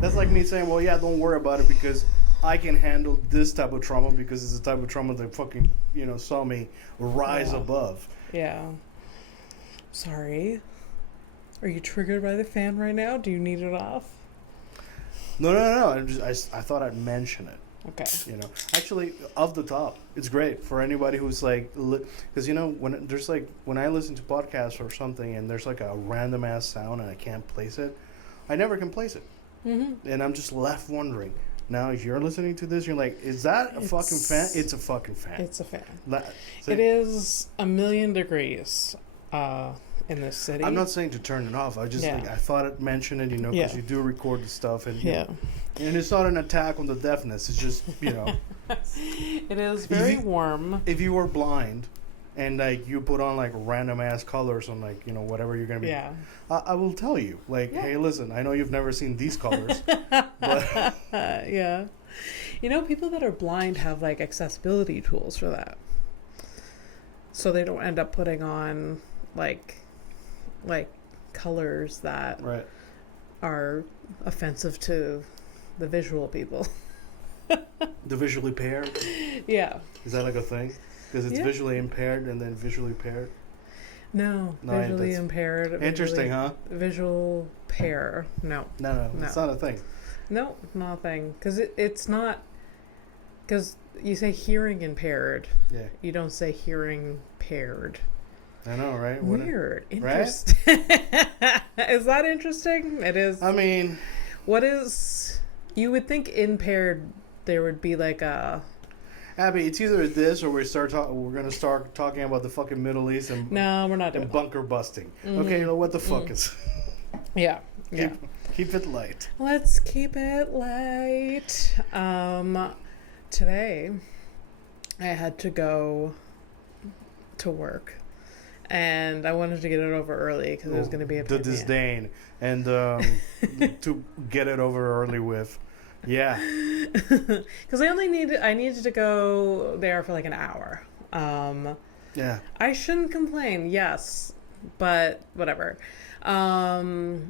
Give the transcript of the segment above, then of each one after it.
That's like me saying, well, yeah, don't worry about it because I can handle this type of trauma because it's the type of trauma that fucking, saw me rise above. Yeah. Sorry. Are you triggered by the fan right now? Do you need it off? No. I thought I'd mention it. Okay. Actually, off the top, it's great for anybody who's like, because when I listen to podcasts or something and there's like a random ass sound and I can't place it, I never can place it, and I'm just left wondering. Now, if you're listening to this, you're like, is that a fucking fan? It's a fucking fan. It's a fan. It is 1,000,000 degrees in this city. I'm not saying to turn it off. I just I thought I'd mention it, because you do record the stuff, and and it's not an attack on the deafness. It's just It is very warm. If you were blind, and like you put on like random ass colors on like whatever you're gonna be, I will tell you like, hey, listen, I know you've never seen these colors, but people that are blind have like accessibility tools for that, so they don't end up putting on like colors that are offensive to the visual people. The visually impaired? Yeah. Is that like a thing? Because it's visually impaired and then visually paired? No, visually impaired. Interesting, huh? Visual pair. No. No, it's not a thing. No, not a thing. Because it's not... Because you say hearing impaired. Yeah. You don't say hearing paired. I know, right? Weird. Interesting. Right? Is that interesting? It is. I mean... What is... You would think impaired there would be like a... Abby, it's either this or we're going to start talking about the fucking Middle East and... No, we're not doing and bunker busting. Okay, what the fuck is... Yeah. Keep it light. Let's keep it light. Today, I had to go to work. And I wanted to get it over early because it was going to be a the disdain and to get it over early with, yeah. Because I needed to go there for like an hour. Yeah. I shouldn't complain, yes, but whatever. And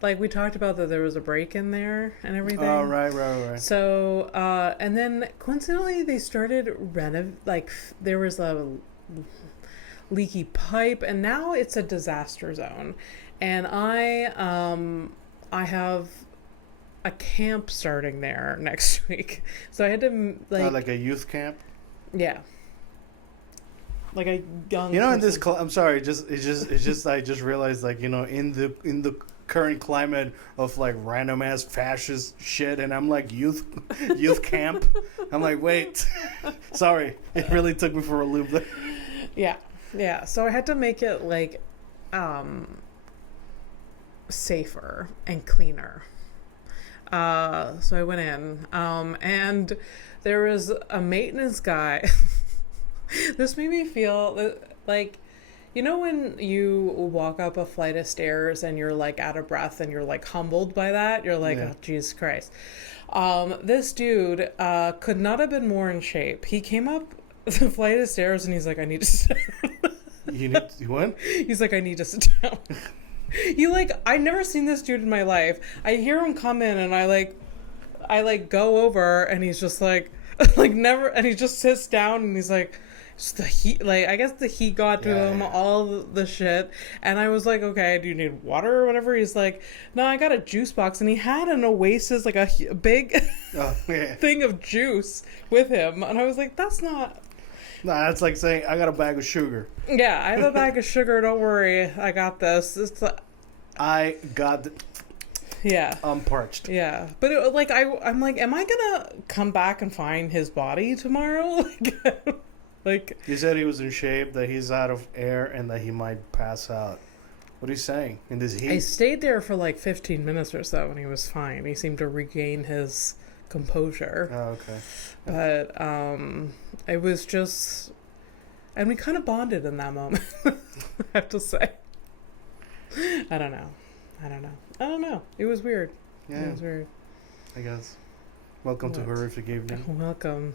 like we talked about that there was a break in there and everything. Oh, right. So and then coincidentally they started there was a leaky pipe, and now it's a disaster zone. And I have a camp starting there next week, so I had to like a youth camp. Yeah, like a young. In this, I'm sorry, it's just I just realized in the current climate of like random ass fascist shit, and I'm like youth camp. I'm like, wait, sorry, it really took me for a loop there. Yeah, so I had to make it like safer and cleaner. So I went in, and there was a maintenance guy. This made me feel like, when you walk up a flight of stairs and you're like out of breath and you're like humbled by that, you're like, oh, Jesus Christ. This dude could not have been more in shape. He came up the flight of stairs and he's like, I need to sit down. You what? He's like, I need to sit down. I've never seen this dude in my life. I hear him come in and I go over and he's just like never, and he just sits down and he's like, just the heat, I guess the heat got to him, all the shit. And I was like, okay, do you need water or whatever? He's like, no, I got a juice box. And he had an Oasis, like a big thing of juice with him. And I was like, that's not... Nah, that's like saying, I got a bag of sugar. Yeah, I have a bag of sugar. Don't worry. I got this. I got... Yeah. I'm parched. Yeah. But I'm like, am I going to come back and find his body tomorrow? He said he was in shape, that he's out of air, and that he might pass out. What are you saying? In this heat? I stayed there for 15 minutes or so, and he was fine. He seemed to regain his composure. Oh, okay. But it was just... And we kind of bonded in that moment, I have to say. I don't know. It was weird. Yeah. It was weird. I guess. Welcome to Horrific Evening. Welcome.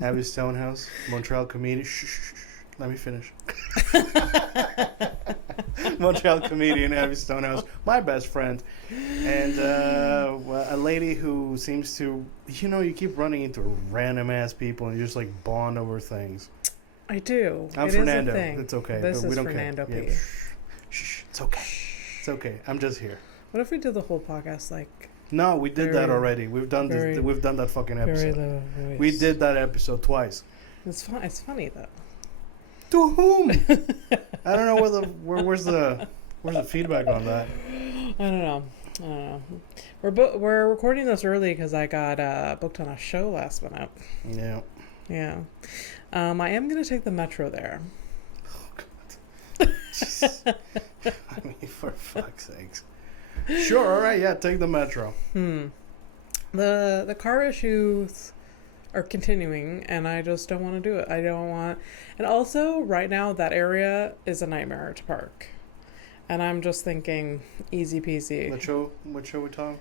Abby Stonehouse, Montreal comedian. Shh. Let me finish. Montreal comedian Abby Stonehouse, my best friend, and a lady who seems to, you keep running into random ass people and you just like bond over things. I do. I'm it Fernando. Is a thing. It's okay. This we is don't Fernando care. P. Yeah. Shh. It's okay. It's okay. I'm just here. What if we did the whole podcast like? No, we did that already. We've done this. We've done that fucking episode. Very low voice. We did that episode twice. It's fun. It's funny though. To whom? I don't know where's the feedback on that. I don't know. We're recording this early because I got booked on a show last minute. Yeah. Yeah. I am gonna take the metro there. Oh God. I mean, for fuck's sakes. Sure. All right. Yeah. Take the metro. The car issues are continuing, and I just don't want to do it. I don't want. And also, right now, that area is a nightmare to park. And I'm just thinking, easy peasy. What show we talking?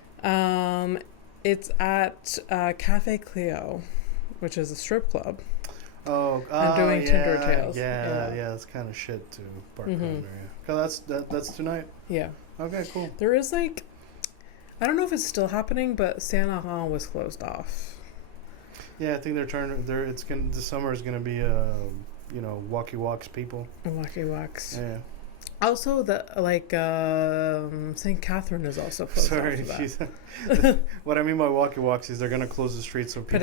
It's at Cafe Cleo, which is a strip club. Oh, I'm doing Tinder Tales. Yeah, that's kind of shit to park under. Yeah. Cause that's tonight. Yeah. Okay, cool. There is I don't know if it's still happening, but Saint Laurent was closed off. Yeah, I think this summer is gonna be walkie walks people. Walkie walks. Yeah. Also, St. Catherine is also closed off. What I mean by walkie walks is they're gonna close the streets so people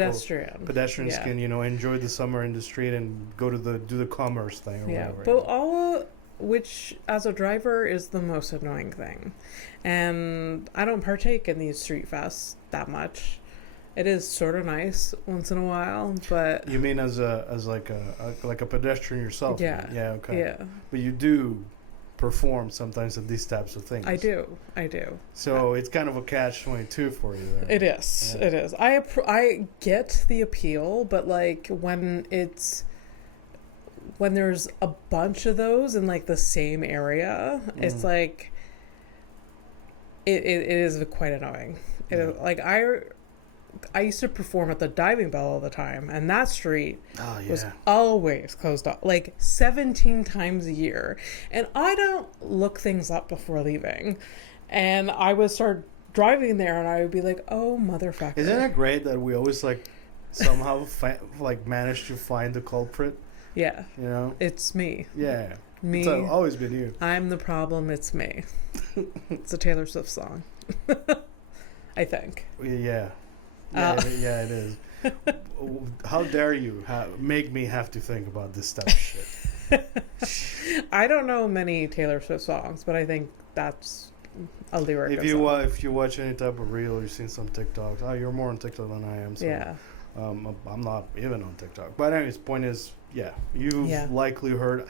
pedestrians can enjoy the summer in the street and go to do the commerce thing or whatever. But which as a driver is the most annoying thing, and I don't partake in these street fests that much. It is sort of nice once in a while, but you mean as like a pedestrian yourself? Yeah. Yeah. Okay. Yeah. But you do perform sometimes at these types of things. I do. So it's kind of a catch-22 for you there. It is. Yeah. It is. I get the appeal, but when there's a bunch of those in the same area, it's it is quite annoying. It is, I used to perform at the Diving Bell all the time, and that street was always closed off, 17 times a year. And I don't look things up before leaving. And I would start driving there, and I would be like, oh, motherfucker. Isn't it great that we always, somehow, manage to find the culprit? Yeah. It's me. Yeah. Me. It's always been you. I'm the problem, it's me. It's a Taylor Swift song. I think. Yeah. Yeah, it is. How dare you make me have to think about this stuff shit. I don't know many Taylor Swift songs, but I think that's a lyric. If you watch any type of reel or you've seen some TikToks, you're more on TikTok than I am. So, yeah. I'm not even on TikTok. But anyways, point is, you've likely heard.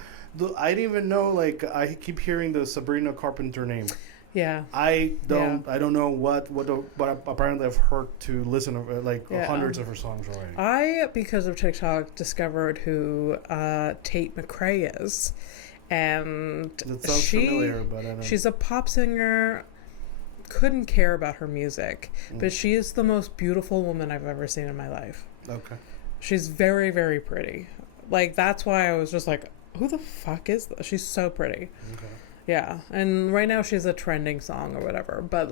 I didn't even know. I keep hearing the Sabrina Carpenter name. Yeah. I don't know what but apparently I've heard to listen to hundreds of her songs already. I, because of TikTok, discovered who Tate McRae is, and that sounds familiar, but I don't. She's a pop singer. Couldn't care about her music, but she is the most beautiful woman I've ever seen in my life. Okay. She's very, very pretty. That's why I was just like, who the fuck is this? She's so pretty. Okay. Yeah, and right now she's a trending song or whatever. But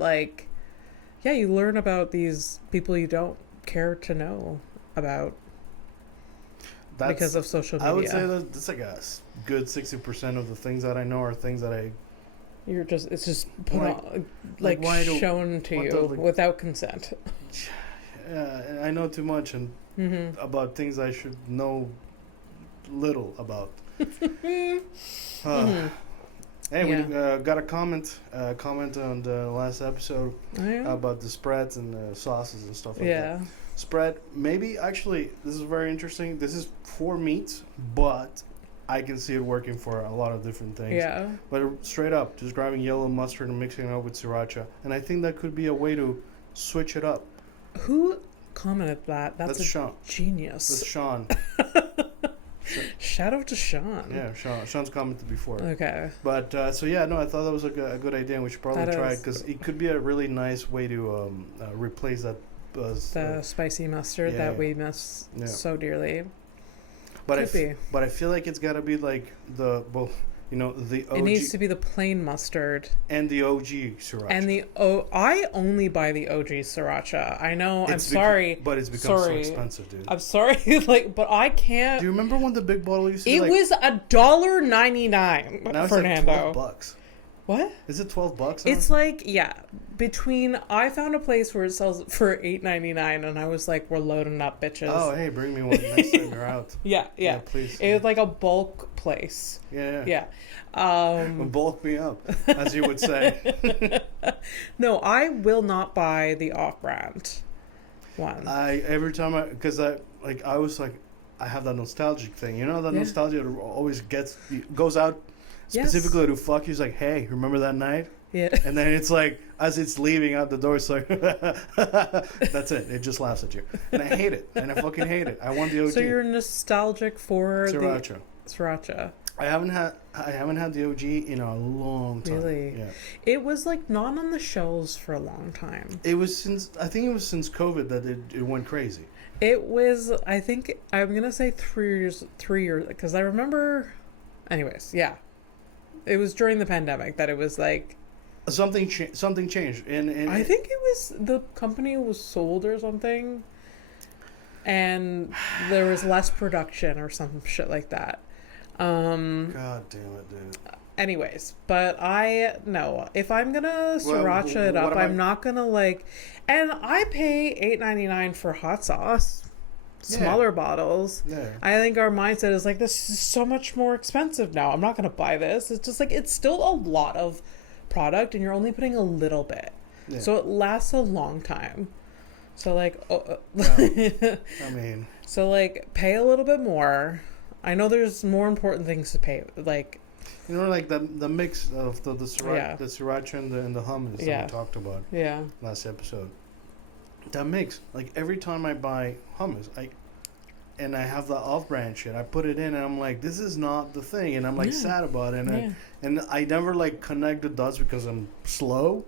you learn about these people you don't care to know about because of social media. I would say that it's a good 60% of the things that I know are things that it's just put on, shown to you without consent. Yeah, I know too much and about things I should know little about. Hey, we got a comment on the last episode about the spreads and the sauces and stuff like that. Spread, maybe, actually, this is very interesting. This is for meats, but I can see it working for a lot of different things. Yeah. But straight up, just grabbing yellow mustard and mixing it up with sriracha. And I think that could be a way to switch it up. Who commented that? That's Sean. Genius. That's Sean. Shout out to Sean. Yeah, Sean's commented before. Okay. But, I thought that was a good idea, and we should probably try it, because it could be a really nice way to replace that the spicy mustard that we miss so dearly. But I feel like it's got to be You know, the OG. It needs to be the plain mustard. And the OG Sriracha. And I only buy the OG Sriracha. I know, I'm sorry. But it's become so expensive, dude. I'm sorry, but I can't. Do you remember when the big bottle used to be It was $1.99, now it's Fernando. like $12. What? Is it $12? It's like, yeah. I found a place where it sells it for $8.99, and I was like, we're loading up, bitches. Oh, hey, bring me one next time you're out. Yeah, please. It was like a bulk place. Yeah. Bulk me up, as you would say. No, I will not buy the off-brand one. Because I was like, I have that nostalgic thing. You know, that nostalgia always goes out specifically to fuck you. It's like, hey, remember that night? Yeah. And then it's like, as it's leaving out the door, it's like, that's it. It just laughs at you. And I hate it. And I fucking hate it. I want the OG. So you're nostalgic for Sriracha. Sriracha. I haven't had the OG in a long time. Really? Yeah. It was like not on the shelves for a long time. It was since COVID that it went crazy. It was, I think, I'm gonna say 3 years, because I remember. Anyways, yeah, it was during the pandemic that it was like. Something changed, and I think it was the company was sold or something, and there was less production or some shit like that. God damn it, dude. Anyways, but if I'm gonna sriracha it up, I'm not gonna like, and I pay $8.99 for hot sauce, smaller bottles. Yeah. I think our mindset is like, this is so much more expensive now. I'm not gonna buy this. It's just like, it's still a lot of product and you're only putting a little bit, so it lasts a long time. So like, I mean, so like, pay a little bit more. I know there's more important things to pay, like, you know, like the mix of the sriracha and the hummus that we talked about last episode. That mix, like every time I buy hummus, and I have the off-brand shit, I put it in and I'm like, this is not the thing, and I'm like sad about it, and I never like connect the dots because I'm slow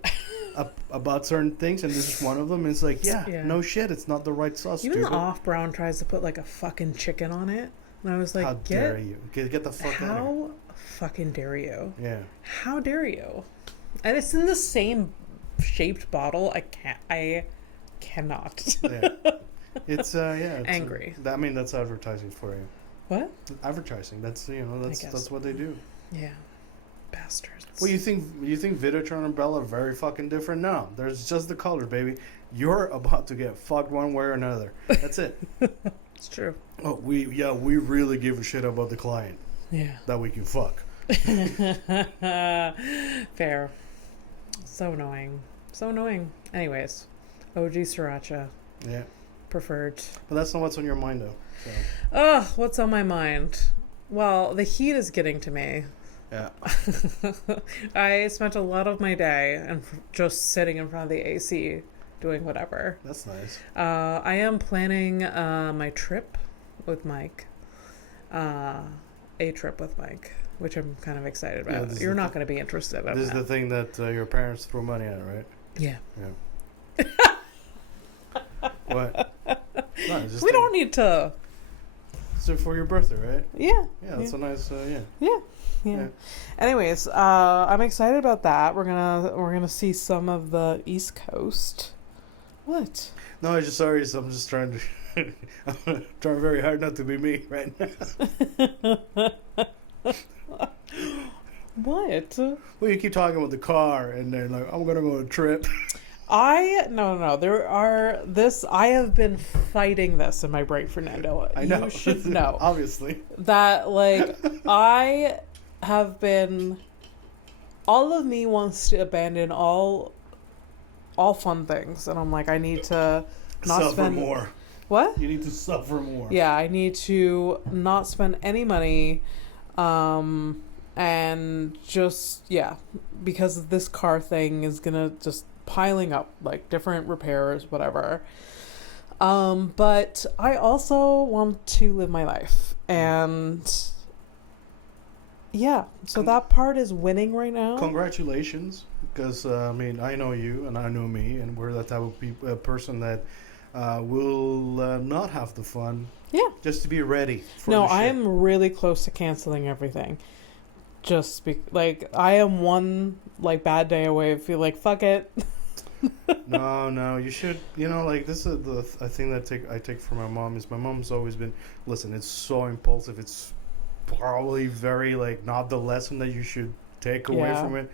about certain things, and this is one of them. It's like, no shit, it's not the right sauce. Even the off-brown tries to put like a fucking chicken on it, and I was like, how dare you get the fuck out of here. How fucking dare you? Yeah. How dare you? And it's in the same shaped bottle. I cannot. Yeah. It's angry. I mean, that's advertising for you. What? Advertising. That's that's what they do. Yeah. Bastards. Well, you think Vitacron and Bella are very fucking different? No, there's just the color, baby. You're about to get fucked one way or another. That's it. It's true. Oh, we really give a shit about the client. Yeah. That we can fuck. Fair. So annoying. Anyways, OG Sriracha. Yeah. Preferred. But that's not what's on your mind, though. So. Oh, what's on my mind? Well, the heat is getting to me. Yeah. I spent a lot of my day and just sitting in front of the AC doing whatever. That's nice. I am planning my trip with Mike. A trip with Mike, which I'm kind of excited about. You're not going to be interested in This is the thing that your parents throw money at, right? Yeah. What? No, we don't need to. So for your birthday, right? Yeah. Yeah, that's a nice. Yeah. Anyways, I'm excited about that. We're gonna see some of the East Coast. What? No, I'm just sorry. So I'm just trying to. I'm trying very hard not to be me right now. What? Well, you keep talking about the car, and then like, I'm gonna go on a trip. No. I have been fighting this in my brain, Fernando. I know. You should know. Obviously. That, like, I have been... All of me wants to abandon all fun things. And I'm like, I need to not suffer more. What? You need to suffer more. Yeah, I need to not spend any money. And just, because this car thing is gonna just piling up, like different repairs, whatever. But I also want to live my life, and so that part is winning right now. Congratulations, because I mean, I know you and I know me, and we're that type of person that will not have the fun. Yeah. Just to be ready for No, the shit. I'm really close to canceling everything. like, I am one, like, bad day away. I feel like, fuck it. No, you should. You know, like, this is a thing that I take from my mom. Is my mom's always been, listen, it's so impulsive. It's probably very, like, not the lesson that you should take away from it.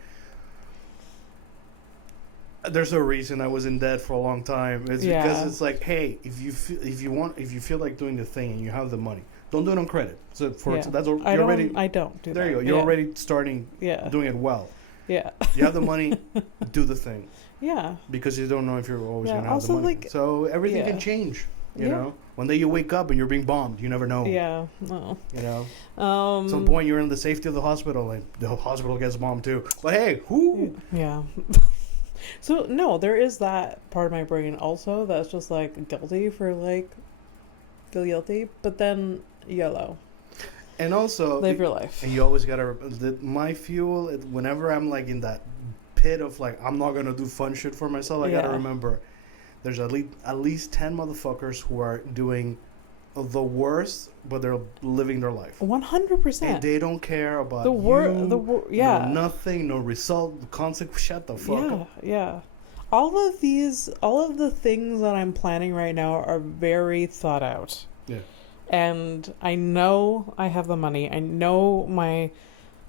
There's a reason I was in debt for a long time. It's because it's like, hey, if you feel like doing the thing and you have the money, don't do it on credit. So I don't do that. There you go. You're already starting doing it well. Yeah. You have the money, do the thing. Yeah. Because you don't know if you're always gonna have the money. Like, so everything can change. You know, one day you wake up and you're being bombed. You never know. Yeah. No. You know. At some point you're in the safety of the hospital, and the hospital gets bombed too. But hey, who? Yeah. So, no, there is that part of my brain also that's just, like, guilty for, like, feel guilty, but then YOLO. And also... Live your life. And you always gotta... My fuel, whenever I'm, like, in that pit of, like, I'm not gonna do fun shit for myself, I gotta remember there's at least 10 motherfuckers who are doing the worst, but they're living their life 100%, and they don't care about no nothing, no result, consequence. Shut the fuck up. All of the things that I'm planning right now are very thought out, and I know I have the money. I know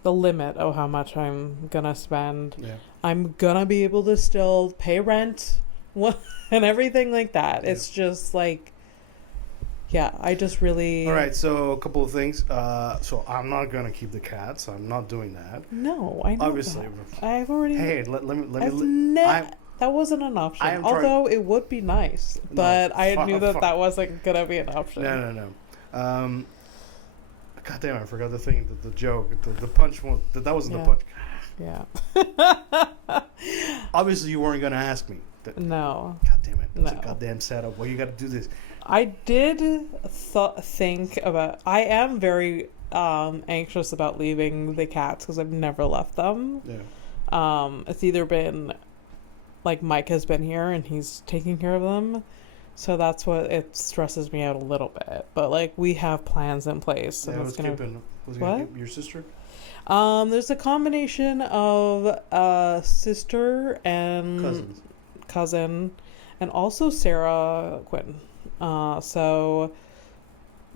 the limit of how much I'm gonna spend. I'm gonna be able to still pay rent and everything like that. It's just like, I just really... All right, so a couple of things. So I'm not going to keep the cats. I'm not doing that. No, I know. Obviously. That. I've already... Hey, let me... that wasn't an option. Although it would be nice. But I knew that wasn't going to be an option. No. God damn, I forgot the thing, the joke, the punch one. That wasn't the punch. Yeah. Obviously, you weren't going to ask me. No. God damn it. That's a goddamn setup. Why you got to do this? I did think about... I am very anxious about leaving the cats because I've never left them. Yeah. It's either been... Like, Mike has been here and he's taking care of them. So that's what... It stresses me out a little bit. But, like, we have plans in place. Yeah, was gonna keep your sister? There's a combination of sister and... cousin, and also Sarah Quinn. So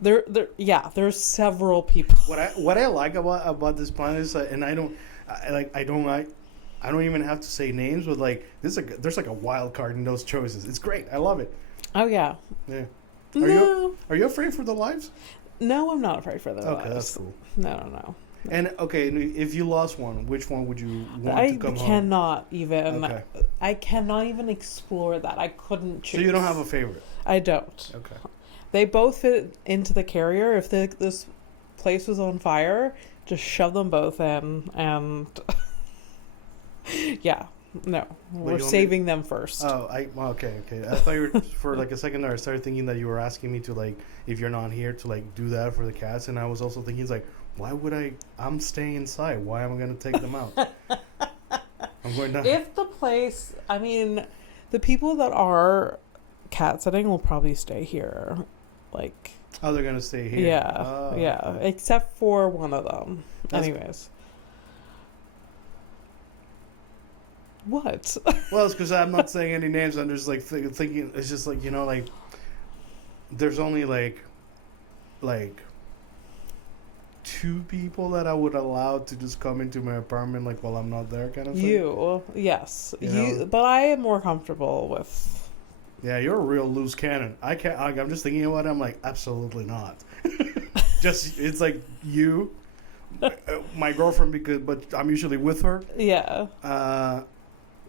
there's several people. What I like about this plan is, and I don't even have to say names, but like there's like a wild card in those choices. It's great. I love it. Oh yeah. Are you afraid for the lives? No, I'm not afraid for the lives. Okay, that's cool. No. And okay, if you lost one, which one would you want to come home? I cannot even explore that. I couldn't choose. So you don't have a favorite? I don't. Okay. They both fit into the carrier. If this place was on fire, just shove them both in, and we're saving them first. Oh, okay. I thought you were, for like a second there, I started thinking that you were asking me to, like, if you're not here, to like do that for the cats, and I was also thinking, it's like, why would I'm staying inside. Why am I going to take them out? I'm going down. If the place, I mean, the people that are cat sitting will probably stay here. Like... Oh, they're going to stay here. Yeah. Okay. Except for one of them. Anyways. What? Well, it's because I'm not saying any names. I'm just like thinking, it's just like, you know, like, there's only like 2 people that I would allow to just come into my apartment, like, while I'm not there, kind of thing. Yes. But I am more comfortable with... Yeah, you're a real loose cannon. I'm just thinking about it, I'm like, absolutely not. Just, it's like you, my girlfriend, but I'm usually with her. Yeah.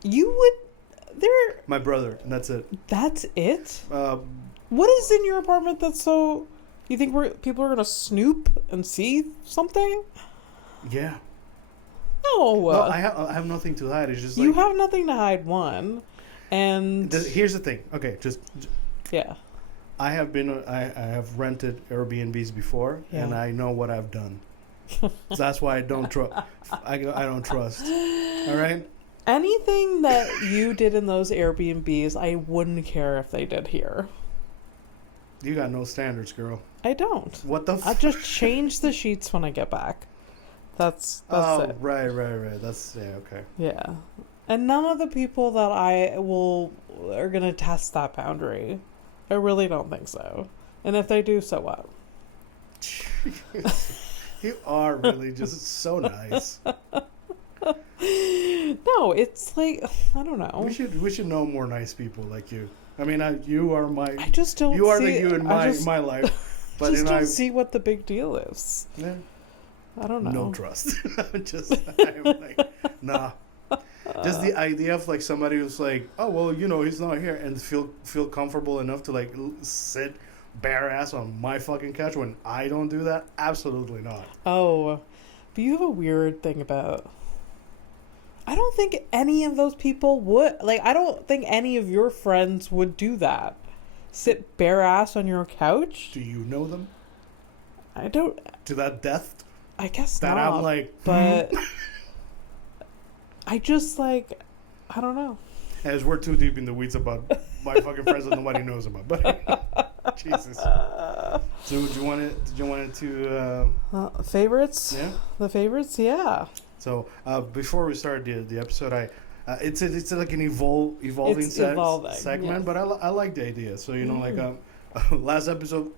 You would... My brother, and that's it. That's it? What is in your apartment that's so... You think people are going to snoop and see something? Yeah. No. I have nothing to hide. It's just like... You have nothing to hide, one. And... Here's the thing. Okay, just... Yeah. I have rented Airbnbs before, and I know what I've done. So that's why I don't trust. I don't trust. All right? Anything that you did in those Airbnbs, I wouldn't care if they did here. You got no standards, girl. I don't. What the I just change the sheets when I get back. That's Oh, it. right. That's okay. Yeah. And none of the people that are gonna test that boundary. I really don't think so. And if they do, so what? You are really just so nice. No, it's like, I don't know. We should know more nice people like you. I mean, you are my. I just don't. You are see, the you in my life. But just don't see what the big deal is. Yeah. I don't know. No trust. I'm like, nah. Just the idea of like somebody who's like, oh well, he's not here, and feel comfortable enough to like sit bare ass on my fucking couch when I don't do that. Absolutely not. Oh, but you have a weird thing about. I don't think any of those people would. Like, I don't think any of your friends would do that. Sit bare ass on your couch? Do you know them? I don't. To that depth? I guess that not. I'm like, but I just like, I don't know. As we're too deep in the weeds about my fucking friends that nobody knows about, but Jesus. So did you want it to favorites? Yeah. The favorites, yeah. So before we start the episode, it's like an evolving segment, yes. but I like the idea. So like last episode,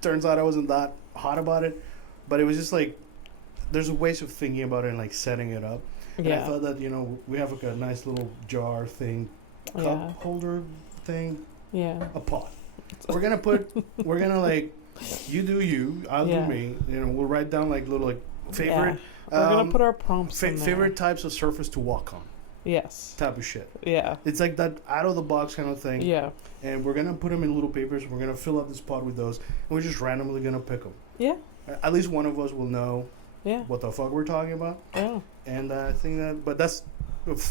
turns out I wasn't that hot about it, but it was just like there's ways of thinking about it and like setting it up. And I thought that we have like a nice little jar thing, cup holder thing, a pot. We're gonna like you do you, I'll do me. We'll write down like little like favorite. We're gonna put our prompts in there. Favorite types of surface to walk on. Yes. Type of shit. Yeah. It's like that out of the box kind of thing. Yeah. And we're gonna put them in little papers. We're gonna fill up this pot with those, and we're just randomly gonna pick them. Yeah. At least one of us will know. Yeah. What the fuck we're talking about. Yeah. And I think that, but that's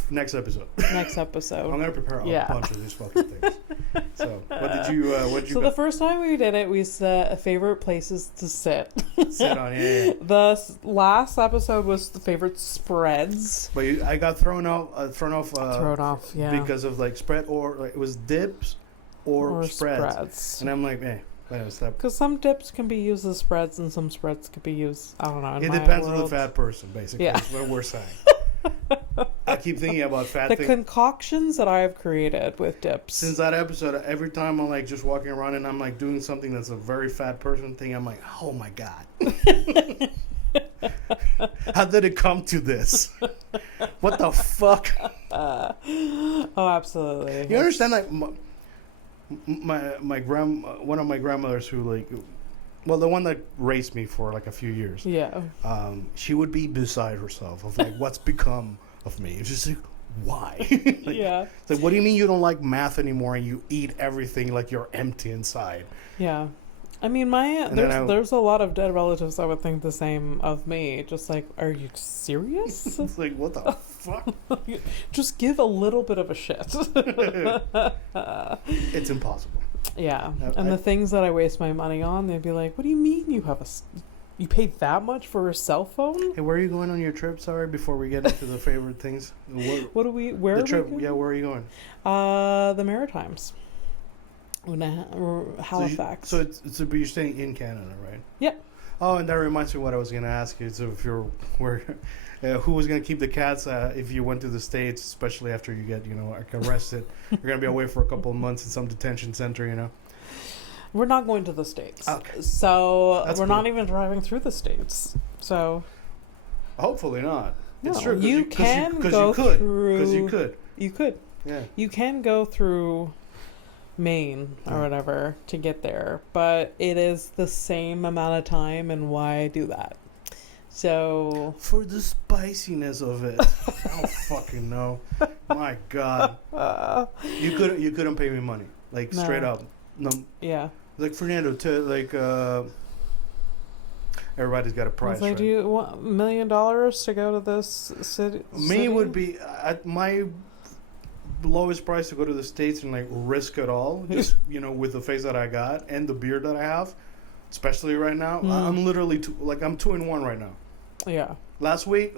next episode. Next episode. I'm gonna prepare a bunch of these fucking things. So, what did you? So the first time we did it, we said favorite places to sit. Sit on, yeah. The last episode was the favorite spreads. But I got thrown off. Yeah. Because of like spread or like, it was dips or spreads. And I'm like, because some dips can be used as spreads and some spreads could be used, I don't know. It depends on the fat person, basically. Yeah. That's what we're saying. I keep thinking about fat things. The concoctions that I have created with dips. Since that episode, every time I'm like just walking around and I'm like doing something that's a very fat person thing, I'm like, oh my God. How did it come to this? What the fuck? Oh, absolutely. You understand that one of my grandmothers who like, well, the one that raised me for like a few years. Yeah. She would be beside herself of like what's become of me. It's just like, why? Like, yeah. It's like, what do you mean you don't like math anymore and you eat everything like you're empty inside? Yeah. I mean, there's a lot of dead relatives that would think the same of me. Just like, are you serious? It's like, what the fuck? Just give a little bit of a shit. It's impossible. Yeah. The things that I waste my money on, they'd be like, what do you mean you paid that much for a cell phone? Hey, where are you going on your trip? Sorry, before we get into the favorite things. Where are we going? Yeah, where are you going? The Maritimes. Halifax. So but you're staying in Canada, right? Yep. Oh, and that reminds me of what I was going to ask you. So if who was going to keep the cats if you went to the States, especially after you get, like arrested? You're going to be away for a couple of months in some detention center, We're not going to the States. Okay. So That's we're cool. not even driving through the States. So hopefully not. No, it's true. you can go through. Because you could. You could. Yeah. You can go through Maine or whatever to get there, but it is the same amount of time, and why do that? So for the spiciness of it. I don't fucking know. My God. You couldn't pay me money. Like No. straight up. No. Yeah. Like Fernando everybody's got a price. Like, right? do you want $1 million to go to this city? Me would be at my lowest price to go to the States and like risk it all, just with the face that I got and the beard that I have, especially right now. I'm literally I'm 2-in-1 right now. Yeah. Last week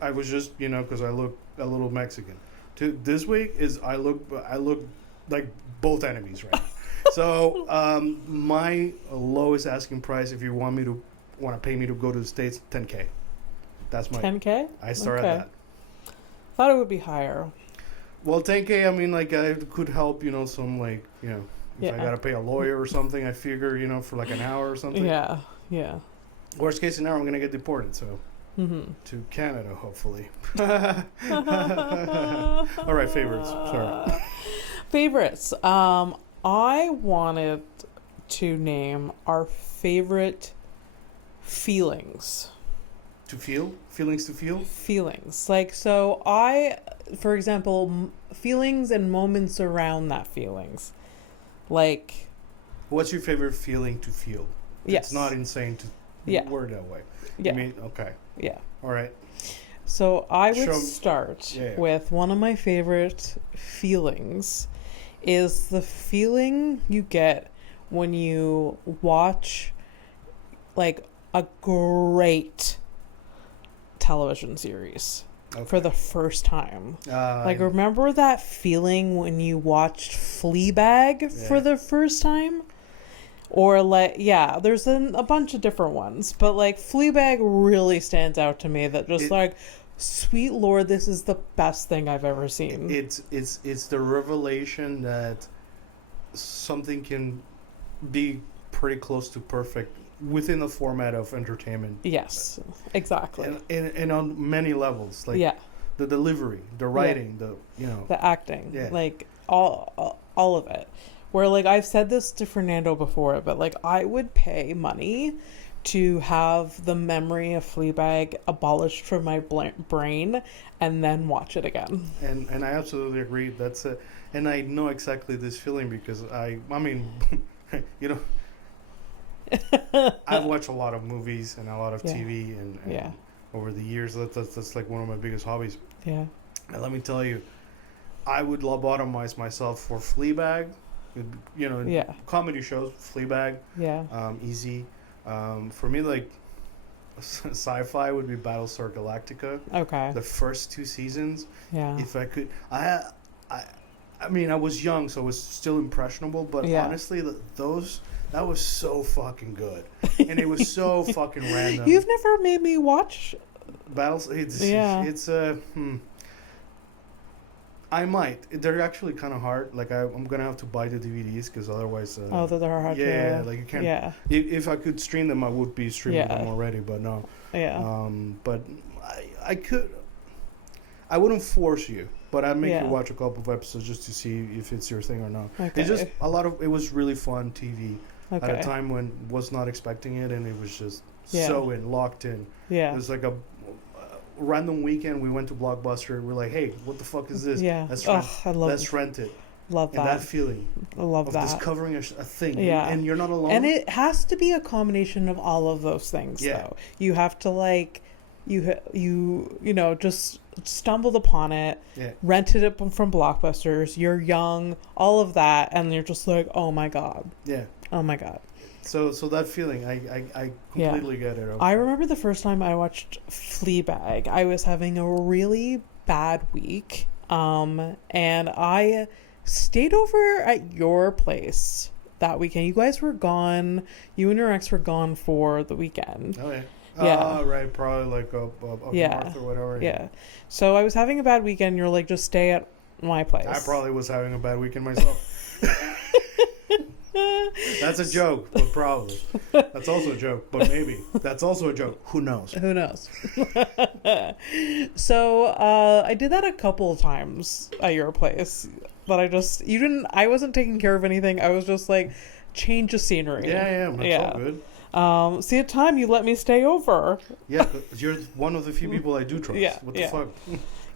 I was just because I look a little Mexican. This week is I look like both enemies right now. So my lowest asking price, if you want to pay me to go to the States, $10,000. That's my 10K. I start Okay. at that. Thought it would be higher. Well, 10K. I mean, like I could help. Some like if Yeah. I gotta pay a lawyer or something, I figure for like an hour or something. Yeah. Yeah. Worst case scenario, I'm gonna get deported. So. Mm-hmm. To Canada, hopefully. All right, favorites. Sorry. Favorites. I wanted to name our favorite feelings. To feel? Feelings to feel? Feelings. For example, feelings and moments around that feelings. Like, What's your favorite feeling to feel? yes. It's not insane to word that way. Yeah. I mean, okay. Yeah. All right. So I would start Yeah. with one of my favorite feelings is the feeling you get when you watch like a great television series for the first time. Remember that feeling when you watched Fleabag for the first time? Or there's a bunch of different ones, but like Fleabag really stands out to me. That sweet Lord, this is the best thing I've ever seen. It's the revelation that something can be pretty close to perfect within the format of entertainment. Yes, exactly. And on many levels, like the delivery, the writing, the acting, like all of it. Where, like, I've said this to Fernando before, but, like, I would pay money to have the memory of Fleabag abolished from my brain and then watch it again. And I absolutely agree. That's it. And I know exactly this feeling because I mean, I've watched a lot of movies and a lot of TV and over the years. That's like one of my biggest hobbies. Yeah. And let me tell you, I would lobotomize myself for Fleabag. Comedy shows, Fleabag, Easy. For me, like, sci-fi would be Battlestar Galactica. Okay. The first 2 seasons. Yeah. If I could, I mean, I was young, so it was still impressionable. But honestly, that was so fucking good, and it was so fucking random. You've never made me watch I might. They're actually kind of hard. Like I'm gonna have to buy the DVDs because otherwise. They're hard. Yeah, like you can't. Yeah. If I could stream them, I would be streaming them already. But no. Yeah. But I could. I wouldn't force you, but I'd make you watch a couple of episodes just to see if it's your thing or not. Okay. It's just it was really fun TV at a time when was not expecting it, and it was just locked in. Yeah. It was like a random weekend. We went to Blockbuster. We're like, hey, what the fuck is this? Yeah. Let's rent it. Love that. And that feeling. I love of that. discovering a thing. Yeah. And you're not alone. And it has to be a combination of all of those things, though. You have to, like, you just stumbled upon it, rented it from Blockbusters, you're young, all of that, and you're just like, oh my God. Yeah. Oh my God. So that feeling, I completely get it. Okay. I remember the first time I watched Fleabag, I was having a really bad week, and I stayed over at your place that weekend. You guys were gone. You and your ex were gone for the weekend. Oh, yeah. Yeah. Oh, right. Probably like up north or whatever. Yeah. So I was having a bad weekend. You're like, just stay at my place. I probably was having a bad weekend myself. That's a joke, but probably. That's also a joke, but maybe. That's also a joke. Who knows? Who knows? So I did that a couple of times at your place. But I wasn't taking care of anything. I was just like, change of scenery. Yeah, that's all good. See, at time you let me stay over. Yeah, but you're one of the few people I do trust. Yeah, what the fuck?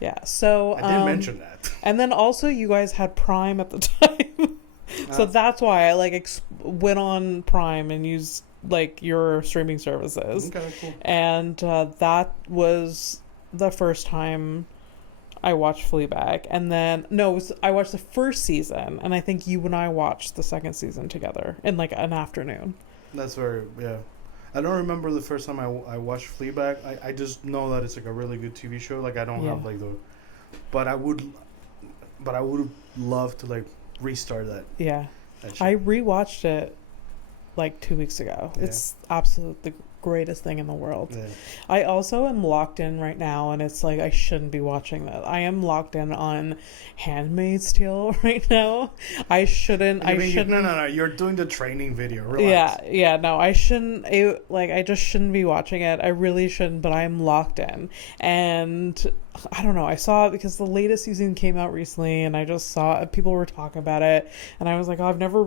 Yeah, so... I didn't mention that. And then also you guys had Prime at the time. So that's why I went on Prime and used your streaming services. Okay, cool. And that was the first time I watched Fleabag. And then I watched the first season, and I think you and I watched the second season together in an afternoon. That's very I don't remember the first time I watched Fleabag. I just know that it's a really good TV show. I don't have but I would love to restart that. Yeah. That show. I rewatched it 2 weeks ago. Yeah. It's absolutely greatest thing in the world. Yeah. I also am locked in right now, and it's like I shouldn't be watching that. I am locked in on Handmaid's Tale right now. I shouldn't. No. You're doing the training video. Relax. Yeah. No, I shouldn't. I just shouldn't be watching it. I really shouldn't. But I am locked in, and I don't know. I saw it because the latest season came out recently, and I just saw people were talking about it, and I was like, oh, I've never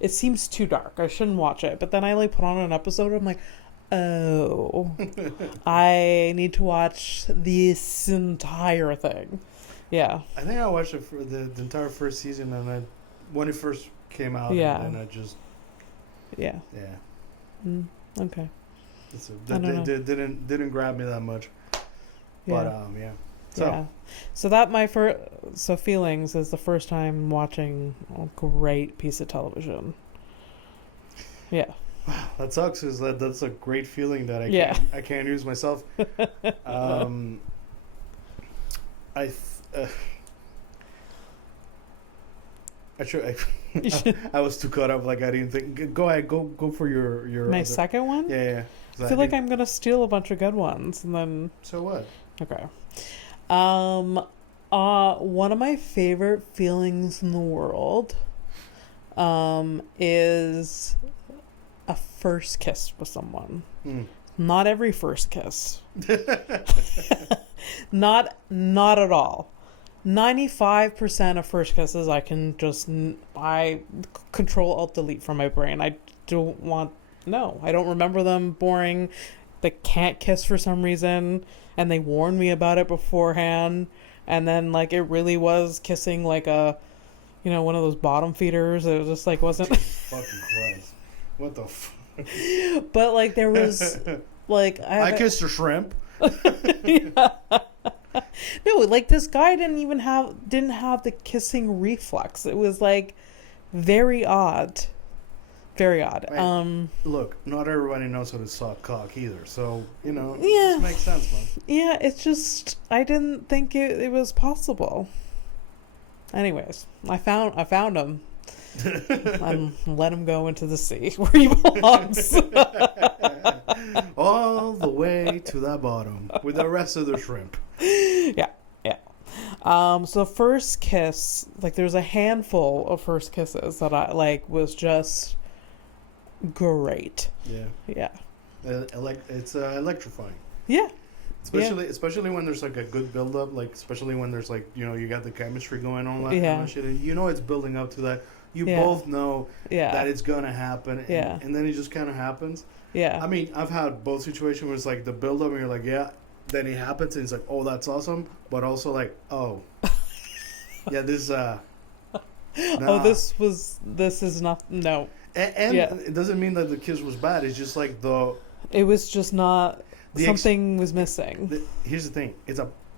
it seems too dark. I shouldn't watch it. But then I put on an episode. I'm like, oh, I need to watch this entire thing. Yeah. I think I watched it for the entire first season, and when it first came out, Yeah. and then I just Yeah. Okay. Didn't grab me that much. Yeah. But yeah. So yeah. So that Feelings is the first time watching a great piece of television. Yeah. that sucks. That's a great feeling that I can't use myself. I was too caught up. Like I didn't think. Go ahead. Go for your. My other, second one. Yeah. I feel like I'm gonna steal a bunch of good ones, and then. So what? Okay. One of my favorite feelings in the world, is a first kiss with someone. Not every first kiss. Not at all. 95% of first kisses I control alt delete from my brain. I don't remember them. Boring. They can't kiss for some reason, and they warned me about it beforehand, and then it really was kissing like a one of those bottom feeders. It was just wasn't fucking Christ. What the but there was I kissed a shrimp. Yeah. No, this guy didn't have the kissing reflex. It was very odd. Very odd. Man, look, not everybody knows how to suck cock either, so Yeah. This makes sense, man. Yeah, it's just I didn't think it was possible. Anyways, I found him. And let him go into the sea where he belongs. All the way to the bottom with the rest of the shrimp. Yeah. So first kiss, there's a handful of first kisses that I was just great. Yeah. It's electrifying. Yeah. Especially when there's a good build up, especially when there's you got the chemistry going on, that kind of shit. It's building up to that. You both know that it's gonna happen, and then it just kind of happens. Yeah. I mean, I've had both situations where it's the build up, and you're like, yeah, then it happens, and it's oh, that's awesome, but also oh, yeah, this nah. Oh, this is not no. And it doesn't mean that the kiss was bad. It's just it was just not. Something was missing. Here's the thing.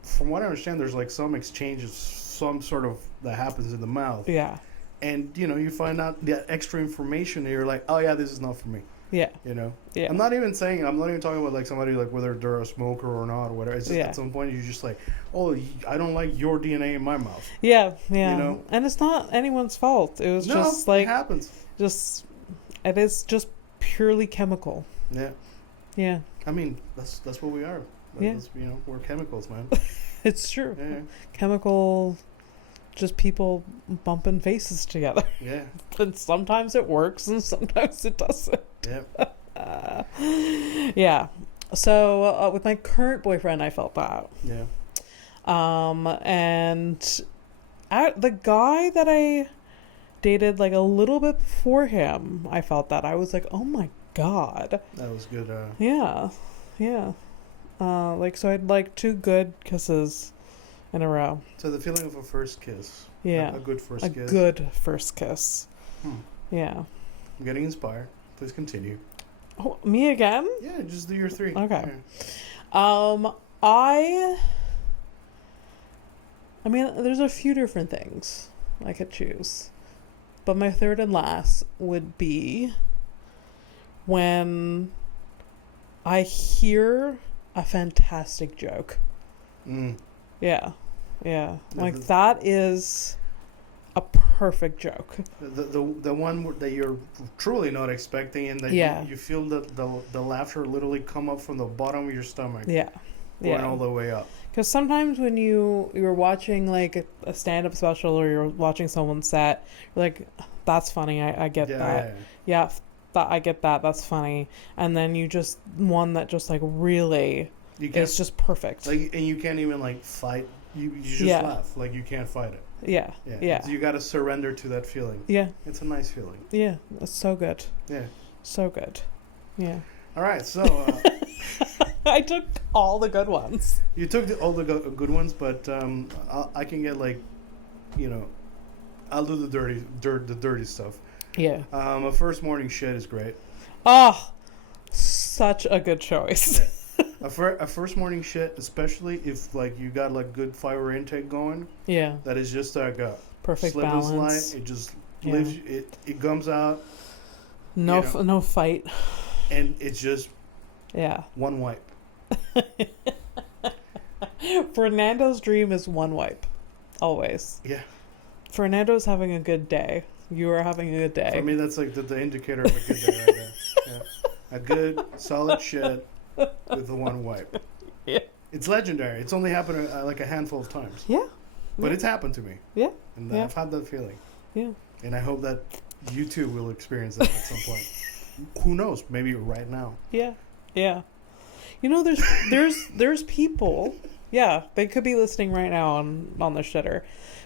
From what I understand, there's some exchange of some sort of that happens in the mouth. Yeah. And you find out the extra information, and you're like, oh yeah, this is not for me. Yeah. Yeah. I'm not even talking about somebody whether they're a smoker or not or whatever. It's just at some point you're just oh, I don't like your DNA in my mouth. Yeah. And it's not anyone's fault. It was just it happens. It is just purely chemical. Yeah. Yeah. I mean, that's what we are. We're chemicals, man. It's true. Yeah. Chemical, just people bumping faces together. Yeah. And sometimes it works and sometimes it doesn't. Yeah. Yeah. So with my current boyfriend, I felt that. Yeah. And the guy that I dated a little bit before him, I felt that. I was like, oh my God. That was good. Yeah. So I'd 2 good kisses in a row. So the feeling of a first kiss. Yeah. A good first kiss. A good first kiss. Yeah. I'm getting inspired. Please continue. Oh, me again? Yeah, just do your 3. Okay. Yeah. I mean, there's a few different things I could choose. But my third and last would be when I hear a fantastic joke. Yeah. That is a perfect joke. The one that you're truly not expecting, and that you feel the laughter literally come up from the bottom of your stomach. Yeah. Going all the way up. Because sometimes when you're watching like a stand-up special or you're watching someone's set, you're like, that's funny. I get that. Yeah. I get that. That's funny. And then you just one that just like really is just perfect. Like, and you can't even like fight. You just laugh. Like you can't fight it. Yeah. So you got to surrender to that feeling. Yeah. It's a nice feeling. Yeah. It's so good. Yeah. So good. Yeah. All right. So. I took all the good ones. You took all the good ones, but I can get like, I'll do the dirty stuff. Yeah. A first morning shit is great. Oh, such a good choice. Yeah. A first morning shit, especially if like you got like good fiber intake going. Yeah. That is just like a perfect balance. Slide. It just lives. It comes out. No fight. And it's just. Yeah. One wipe. Fernando's dream is one wipe. Always. Yeah. Fernando's having a good day. You are having a good day. For me, that's like the indicator of a good day right there. Yeah. A good, solid shit with the one wipe. Yeah. It's legendary. It's only happened like a handful of times. Yeah. But it's happened to me. Yeah. And I've had that feeling. Yeah. And I hope that you too will experience that at some point. Who knows? Maybe right now. Yeah. Yeah. There's people. Yeah, they could be listening right now on the shitter,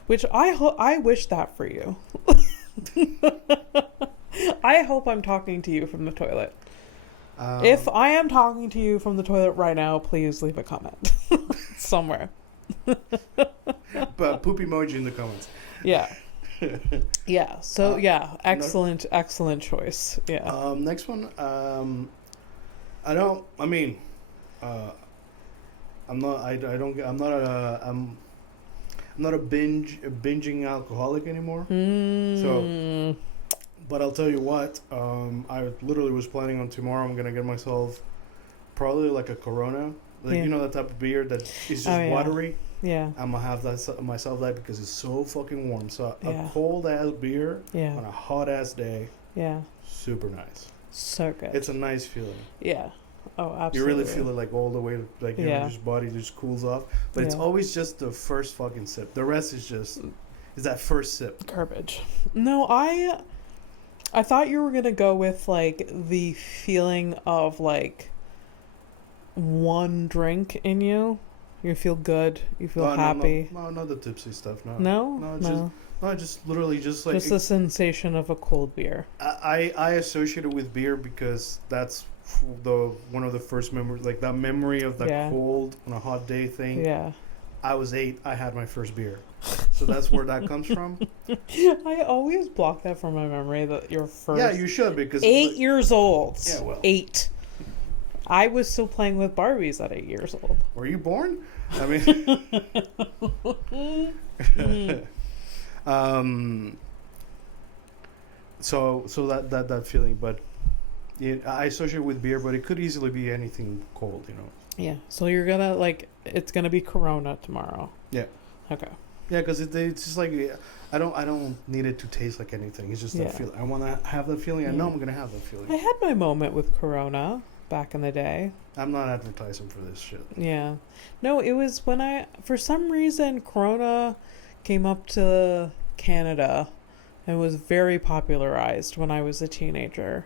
which I wish that for you. I hope I'm talking to you from the toilet. If I am talking to you from the toilet right now, please leave a comment somewhere. But poop emoji in the comments. Yeah. Yeah. So excellent choice. Yeah. Next one. I'm not a binging alcoholic anymore. So, but I'll tell you what, I literally was planning on tomorrow. I'm gonna get myself probably like a Corona, that type of beer that is just watery. Yeah. I'm gonna have myself that because it's so fucking warm. So a cold ass beer on a hot ass day. Yeah. Super nice. So good. It's a nice feeling. Yeah. Oh, absolutely. You really feel it like all the way, like your body just cools off. But it's always just the first fucking sip. The rest is that first sip. Garbage. No, I thought you were gonna go with like the feeling of like one drink in you. You feel good. You feel happy. No, not the tipsy stuff. No. Just literally just like just the sensation of a cold beer. I associate it with beer because that's one of the first memories, like that memory of the cold on a hot day thing. Yeah. I was 8. I had my first beer, so that's where that comes from. I always block that from my memory that your first. Yeah, you should because 8 years old. Yeah, well, 8. I was still playing with Barbies at 8 years old. Were you born? I mean. So that feeling, but I associate it with beer, but it could easily be anything cold, Yeah. So you're gonna it's gonna be Corona tomorrow. Yeah. Okay. Yeah, because it's just like I don't need it to taste like anything. It's just that feeling. I want to have that feeling. I know I'm gonna have that feeling. I had my moment with Corona back in the day. I'm not advertising for this shit. Yeah. No, it was when for some reason, Corona came up to Canada and was very popularized when I was a teenager.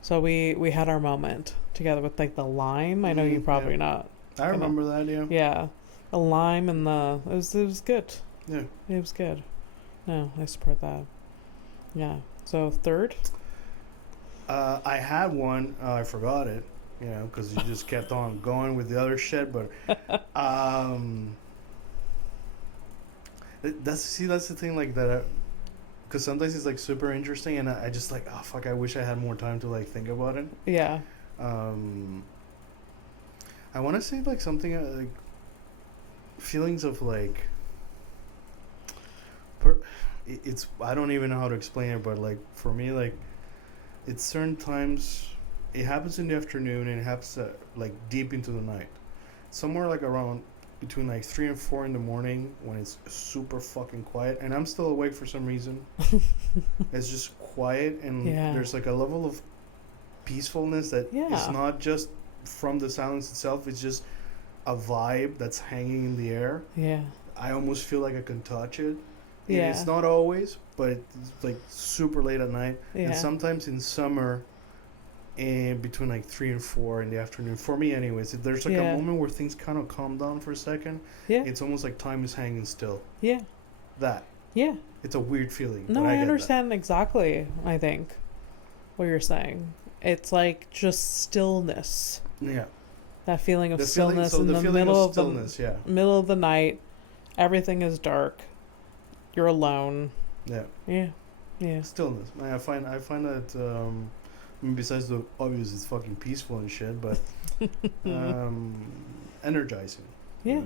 So we had our moment together with like the lime. I know you probably not. I remember that, yeah. Yeah. The lime and it was good. Yeah. It was good. No, I support that. Yeah. So third? I had one. I forgot it. Because you just kept on going with the other shit. But that's the thing, like that. Because sometimes it's like super interesting, and I just like, oh fuck, I wish I had more time to like think about it. Yeah. I want to say like something like feelings of like. It's I don't even know how to explain it, but like for me, like it's certain times. It happens in the afternoon and it happens like deep into the night. Somewhere like around between like 3 and 4 in the morning when it's super fucking quiet, and I'm still awake for some reason. It's just quiet, and there's like a level of peacefulness that is not just from the silence itself. It's just a vibe that's hanging in the air. Yeah. I almost feel like I can touch it. Yeah. And it's not always, but it's like super late at night. Yeah. And sometimes in summer, and between like 3 and 4 in the afternoon, for me anyways, if there's like a moment where things kind of calm down for a second, it's almost like time is hanging still. Yeah. That. Yeah. It's a weird feeling. No, I understand exactly, I think, what you're saying. It's like just stillness. Yeah. That feeling of stillness in the middle of the middle of the night. Everything is dark. You're alone. Yeah. Yeah. Yeah. Stillness. I find that besides the obvious it's fucking peaceful and shit, but energizing. Yeah.